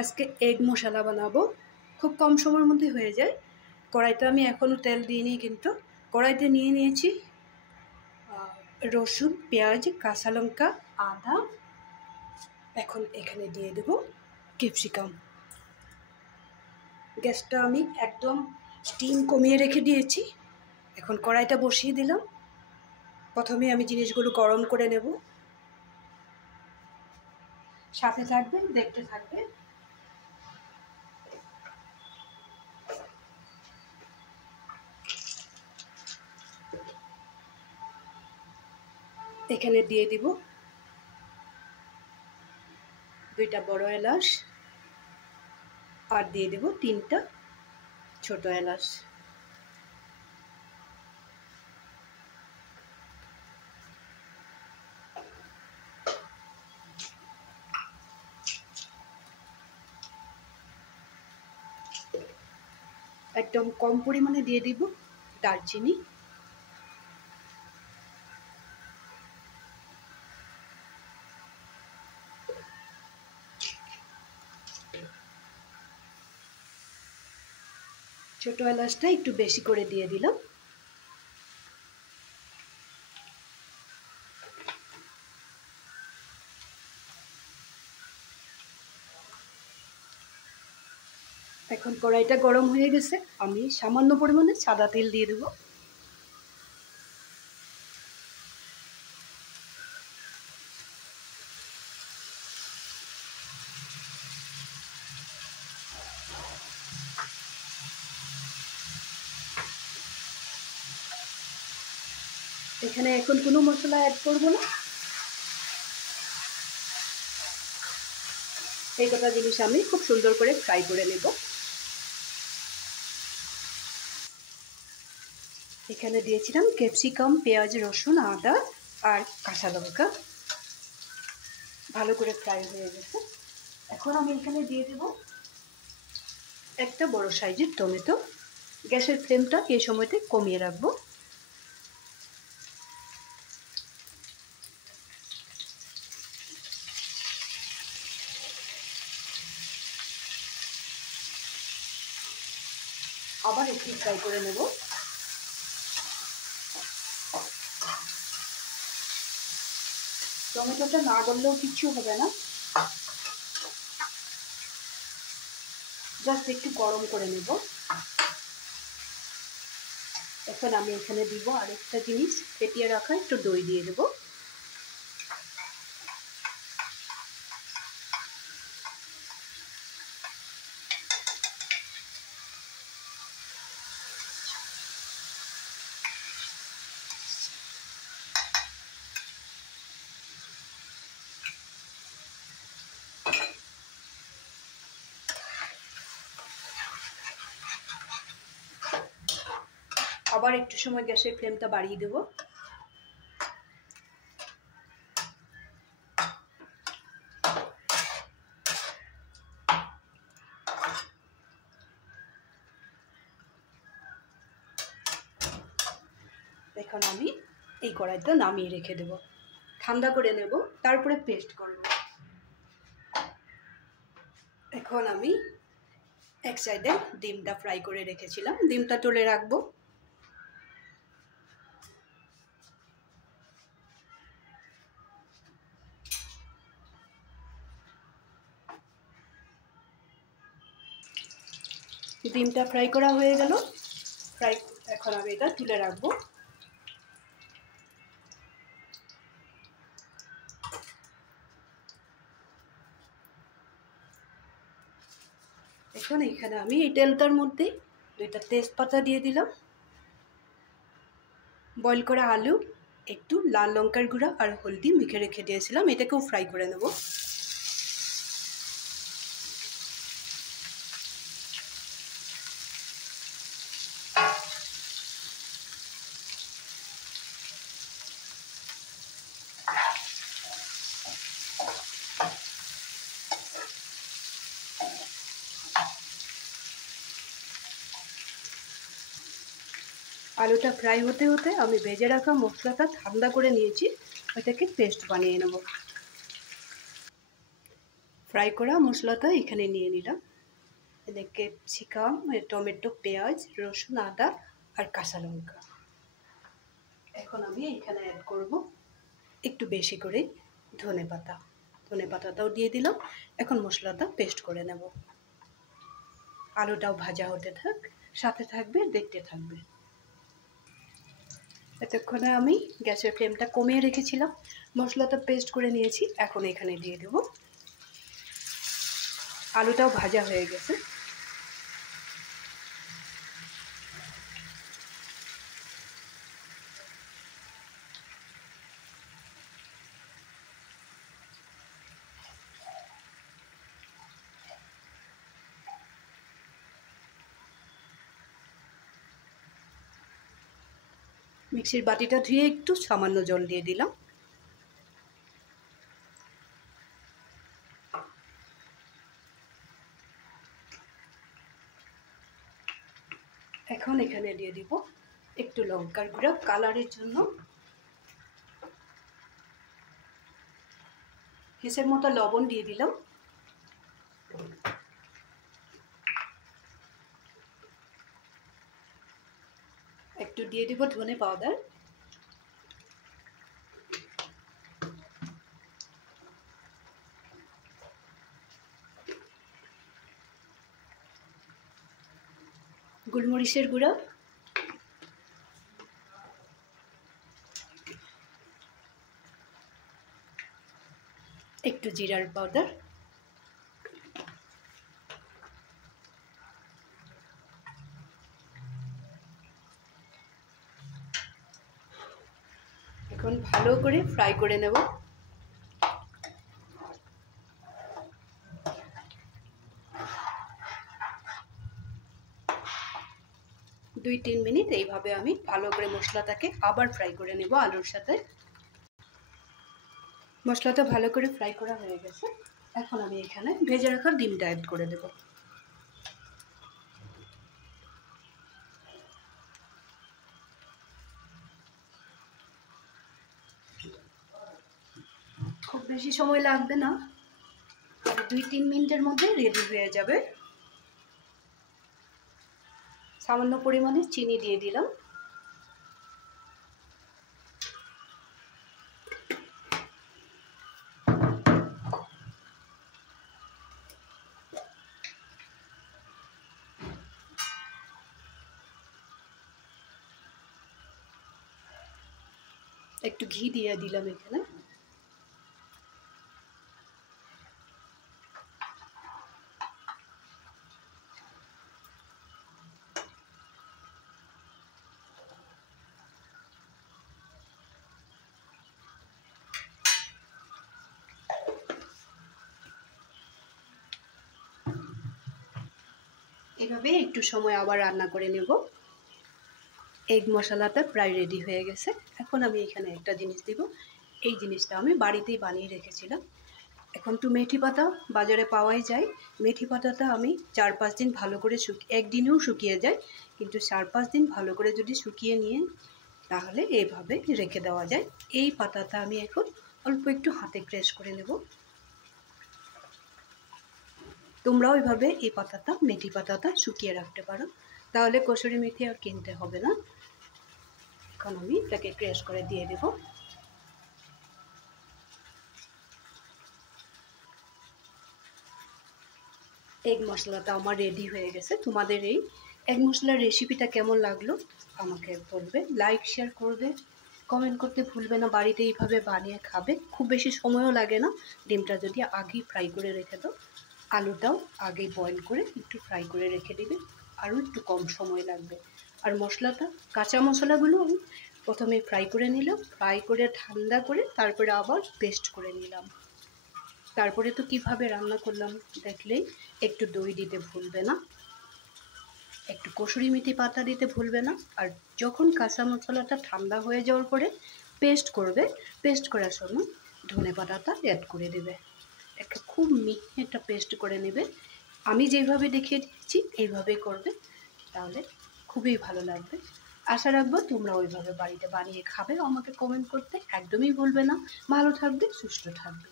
আজকে এগ মশলা বানাবো, খুব কম সময়ের মধ্যে হয়ে যায়। কড়াইতে আমি এখনও তেল দিইনি, কিন্তু কড়াইতে নিয়ে নিয়েছি রসুন, পেঁয়াজ, কাঁচা লঙ্কা, আদা। এখন এখানে দিয়ে দেব ক্যাপসিকাম। গ্যাসটা আমি একদম স্টিম কমিয়ে রেখে দিয়েছি। এখন কড়াইটা বসিয়ে দিলাম। প্রথমে আমি জিনিসগুলো গরম করে নেব, সাথে থাকবে, দেখতে থাকবে। এখানে দিয়ে দিব 2টা বড় এলাচ, আর দিয়ে দেব 3টা ছোট এলাচ। একদম কম পরিমাণে দিয়ে দিব দারচিনি, ছোট এলাচটা একটু বেশি করে দিয়ে দিলাম। এখন কড়াইটা গরম হয়ে গেছে, আমি সামান্য পরিমাণে সাদা তেল দিয়ে দেব। এখানে এখন কোনো মশলা অ্যাড করব না। এই কটা জিনিস আমি খুব সুন্দর করে ফ্রাই করে নেব। এখানে দিয়েছিলাম ক্যাপসিকাম, পেঁয়াজ, রসুন, আদা আর কাঁচা লঙ্কা। ভালো করে ফ্রাই হয়ে গেছে। এখন আমি এখানে দিয়ে দেব একটা বড় সাইজের টমেটো। গ্যাসের ফ্লেমটা এই সময়তে কমিয়ে রাখবো। আবার একটু ফ্রাই করে নেব। টমেটোটা না গললেও কিচ্ছু হবে না, জাস্ট একটু গরম করে নেব। এখন আমি এখানে দিব আরেকটা জিনিস, ফেটিয়ে রাখা একটু দই দিয়ে দেব। আবার একটু সময় গ্যাসের ফ্লেমটা বাড়িয়ে দেব। এখন আমি এই কড়াইটা নামিয়ে রেখে দেব, ঠান্ডা করে নেব, তারপরে পেস্ট করব। এখন আমি এক সাইডে ডিমটা ফ্রাই করে রেখেছিলাম, ডিমটা তুলে রাখবো। ডিমটা ফ্রাই করা হয়ে গেল। এখন আমি এটা তুলে রাখবো। এখন এখানে আমি এই তেলটার মধ্যে 2টা তেজপাতা দিয়ে দিলাম, বয়েল করা আলু, একটু লাল লঙ্কার গুঁড়া আর হলদি মেখে রেখে দিয়েছিলাম, এটাকেও ফ্রাই করে নেব। আলুটা ফ্রাই হতে হতে আমি ভেজে রাখা মশলাটা ঠান্ডা করে নিয়েছি, ওইটাকে পেস্ট বানিয়ে নেব। ফ্রাই করা মশলাটা এখানে নিয়ে নিলাম। এদিকে ক্যাপসিকাম, টমেটো, পেঁয়াজ, রসুন, আদা আর কাঁচা লঙ্কা। এখন আমি এখানে অ্যাড করব একটু বেশি করে ধনেপাতা। ধনেপাতাটাও দিয়ে দিলাম। এখন মশলাটা পেস্ট করে নেব। আলুটাও ভাজা হতে থাক, সাথে থাকবে, দেখতে থাকবে। এতক্ষণে আমি গ্যাসের ফ্লেমটা কমিয়ে রেখেছিলাম, মশলাটা পেস্ট করে নিয়েছি। এখন এখানে দিয়ে দেব। আলুটাও ভাজা হয়ে গেছে। মিক্সির বাটিটা ধুয়ে একটু সামান্য জল দিয়ে দিলাম। এখন এখানে দিয়ে দিব একটু লঙ্কার গুঁড়া কালারের জন্য, হিসেব মতো লবণ দিয়ে দিলাম। একটু দিয়ে দিব ধনে পাউডার। গোলমরিচের গুঁড়া, একটু জিরার পাউডার, এখন ভালো করে ফ্রাই করে নেব। দুই তিন মিনিট এইভাবে আমি ভালো করে মশলাটাকে আবার ফ্রাই করে নেব আলুর সাথে। মশলাটা ভালো করে ফ্রাই করা হয়ে গেছে। এখন আমি এখানে ভেজে রাখা ডিমটা অ্যাড করে দেব। খুব বেশি সময় লাগবে না, 2-3 মিনিটের মধ্যে রেডি হয়ে যাবে। সামান্য পরিমাণে চিনি দিয়ে দিলাম। একটু ঘি দিয়ে দিলাম এখানে। এভাবে একটু সময় আবার রান্না করে নেব। এগ মশলাটা প্রায় রেডি হয়ে গেছে। এখন আমি এখানে একটা জিনিস দিব। এই জিনিসটা আমি বাড়িতেই বানিয়ে রেখেছিলাম। এখন তো মেথি পাতা বাজারে পাওয়াই যায়। মেথি পাতাটা আমি 4-5 দিন ভালো করে একদিনেও শুকিয়ে যায়, কিন্তু 4-5 দিন ভালো করে যদি শুকিয়ে নিয়ে তাহলে এইভাবে রেখে দেওয়া যায়। এই পাতাটা আমি এখন অল্প একটু হাতে ক্রাশ করে নেব। তোমরাও এইভাবে এই পাতাটা, মেথি পাতাটা শুকিয়ে রাখতে পারো, তাহলে কসুরি মেথি আর কিনতে হবে না। এখন আমি এটাকে ক্রাশ করে দিয়ে দেব। এগ মশলাটা আমার রেডি হয়ে গেছে। তোমাদের এই এগ মশলার রেসিপিটা কেমন লাগলো আমাকে বলবে, লাইক শেয়ার করবে, কমেন্ট করতে ভুলবে না। বাড়িতে এইভাবে বানিয়ে খাবে, খুব বেশি সময়ও লাগে না। ডিমটা যদি আগেই ফ্রাই করে রেখে দাও, আলুটাও আগেই বয়েল করে একটু ফ্রাই করে রেখে দিবে, আরও একটু কম সময় লাগবে। আর মশলাটা, কাঁচা মশলাগুলো আমি প্রথমে ফ্রাই করে নিলাম, ফ্রাই করে ঠান্ডা করে তারপরে আবার পেস্ট করে নিলাম। তারপরে তো কিভাবে রান্না করলাম দেখলেই। একটু দই দিতে ভুলবে না, একটু কসুরি মেথি পাতা দিতে ভুলবে না। আর যখন কাঁচা মশলাটা ঠান্ডা হয়ে যাওয়ার পরে পেস্ট করবে, পেস্ট করার সময় ধনে পাতাটা অ্যাড করে দেবে। একটা খুব মিহি একটা পেস্ট করে নেবে। আমি যেভাবে দেখিয়ে দিচ্ছি এইভাবেই করবে, তাহলে খুবই ভালো লাগবে। আশা রাখবো তোমরা ওইভাবে বাড়িতে বানিয়ে খাবে। আমাকে কমেন্ট করতে একদমই ভুলবে না। ভালো থাকবে, সুস্থ থাকবে।